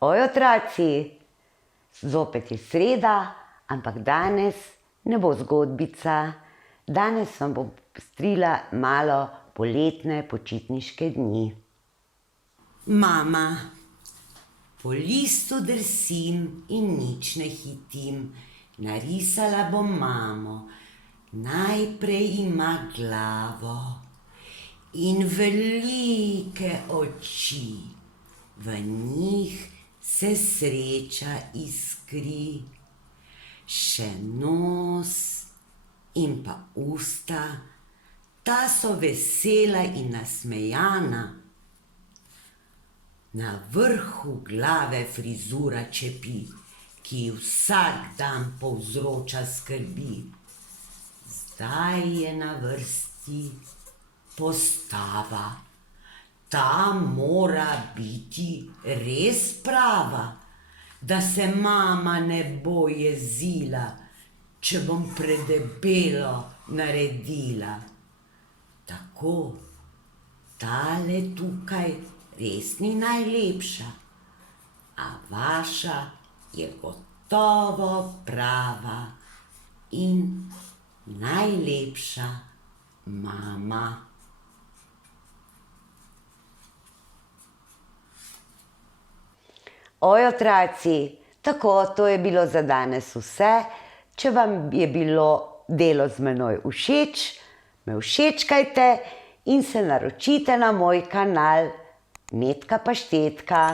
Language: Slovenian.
Oj, otroci, zopet je sreda, ampak danes ne bo zgodbica. Danes vam bom popestrila malo poletne počitniške dni. Mama, po listu drsim in nič ne hitim. Narisala bom mamo, najprej ima glavo in velike oči. V njih se sreča iskri, še nos in pa usta, ta so vesela in nasmejana. Na vrhu glave frizura čepi, ki ji vsak dan povzroča skrbi. Zdaj je na vrsti postava, ta mora biti res prava, da se mama ne bo jezila, če bom predebelo naredila. Tako, tale tukaj res ni najlepša, a vaša je gotovo prava in najlepša mama. Oj, otroci, tako, to je bilo za danes vse. Če vam je bilo delo z menoj všeč, me všečkajte in se naročite na moj kanal Metka Paštetka.